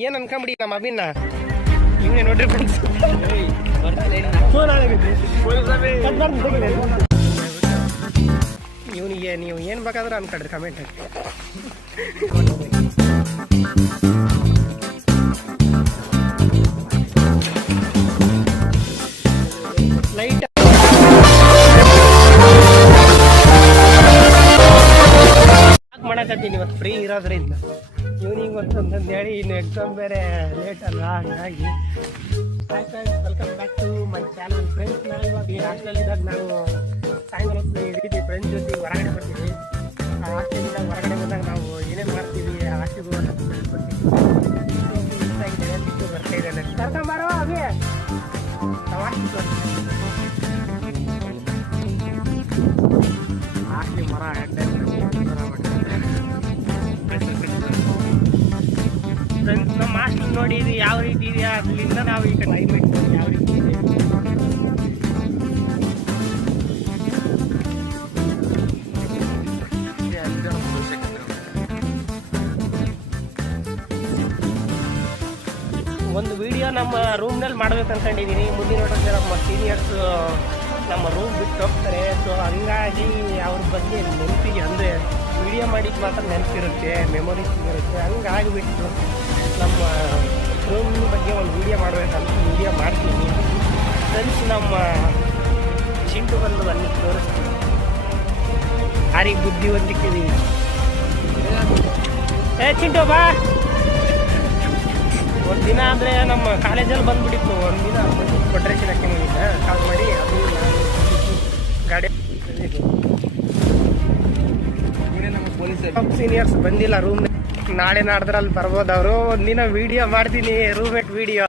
ಏನ್ ಅನ್ಕೊಂಬಿಡಿ ನಮ್ಮ ಅಭಿನ್ನ ಹಿಂಗೆ ನೋಡ್ರಿ ಫ್ರೆಂಡ್ಸ್ ಇವನಿಗೆ ನೀವು ಏನ್ ಬೇಕಾದ್ರೆ ಅನ್ಕೊಡ್ರಿ ಕಮೆಂಟ್ ಲೈಟ್ ಮಾಡಕತ್ತೀನಿ ಇವತ್ತು ಫ್ರೀ ಇರೋದ್ರಿಂದ. ಈವ್ನಿಂಗ್ ಅಂತಂದು ಹೇಳಿ, ಇನ್ನು ಎಕ್ಸಾಮ್ ಬೇರೆ ಲೇಟ್ ಅಲ್ಲ ಹಂಗಾಗಿ welcome back to my channel friends ನಾನು ಇವಾಗ ಈ ಹಾಸ್ಟೆಲಿದ್ದಾಗ ನಾವು ಸಾಯಂಕಾಲ ಇದ್ದೀವಿ ಫ್ರೆಂಡ್ಸ್ ಜೊತೆ ಹೊರಗಡೆ ಬರ್ತೀವಿ ಆ ಹಾಸ್ಟೆಲಿದ್ದಾಗ ಹೊರಗಡೆ ಬಂದಾಗ ನಾವು ಏನೇನು ಮಾಡ್ತೀವಿ, ಆ ಹಾಸ್ಟೆಲ್ ಹೋಗೋದು ಬರ್ತಾ ಇದ್ದಾನೆ. ಕರ್ಕೊಂಬಾರೋ ಅವೇ ನಾವು ಹಾಸ್ಟೆಲ್ ಹಾಸ್ಟೆಲ್ ಮರ ಫ್ರೆಂಡ್ಸ್ ನಮ್ಮ ಮಾಸ್ಟರ್ ನೋಡಿ ಇದು ಯಾವ ರೀತಿ ಇದೆಯಾ ಅಲ್ಲಿಂದ ನಾವು ಈಗ ಕ್ಲೈಮೇಟ್ ಯಾವ ರೀತಿ ಇದೆ. ಒಂದು ವಿಡಿಯೋ ನಮ್ಮ ರೂಮ್ನಲ್ಲಿ ಮಾಡ್ಬೇಕು ಅನ್ಕೊಂಡಿದ್ದೀನಿ ಮುಂದಿನ ನೋಡಿದ್ರೆ ನಮ್ಮ ಸೀನಿಯರ್ಸ್ ನಮ್ಮ ರೂಮ್ ಬಿಟ್ಟು ಹೋಗ್ತಾರೆ. ಸೊ ಹಂಗಾಗಿ ಅವ್ರ ಬಗ್ಗೆ ನೆನಪಿಗೆ ಅಂದರೆ ವಿಡಿಯೋ ಮಾಡಿದ್ದು ಮಾತ್ರ ನೆನಪಿರುತ್ತೆ ಮೆಮೊರೀಸ್ ಇರುತ್ತೆ ಹಂಗಾಗಿಬಿಟ್ಟು ನಮ್ಮ ರೂಮ್ ಬಗ್ಗೆ ಒಂದು ವಿಡಿಯೋ ಮಾಡಬೇಕಂತ ವಿಡಿಯೋ ಮಾಡ್ತೀನಿ. ಫ್ರೆಂಡ್ಸ್ ನಮ್ಮ ಚಿಂಟು ಬಂದು ಅಲ್ಲಿ ತೋರಿಸ್ತೀನಿ. ಯಾರಿಗೆ ಬುದ್ಧಿವಂತಿಕೆ ಹೊಂದಿಕ್ಕಿದ್ದೀನಿ ಏ, ಚಿಂಟು, ಬಾ. ಒಂದು ದಿನ ಅಂದರೆ ನಮ್ಮ ಕಾಲೇಜಲ್ಲಿ ಬಂದುಬಿಟ್ಟಿತ್ತು. ಒಂದು ದಿನ ಕೊಟ್ರೇಶನ್ ಹಾಕಿ ಬಂದಿದ್ದೆ. ಕಾಲ್ ಮಾಡಿ, ಅದು ನಾನು ಗಾಡಿ ಸೀನಿಯರ್ಸ್ ಬಂದಿಲ್ಲ ರೂಮ್ ನಾಳೆ ನಾಡ್ದ್ರಲ್ಲಿ ಬರ್ಬೋದು ಅವರು. ಒಂದಿನ ವಿಡಿಯೋ ಮಾಡ್ತೀನಿ ರೂಮೇಟ್ ವಿಡಿಯೋ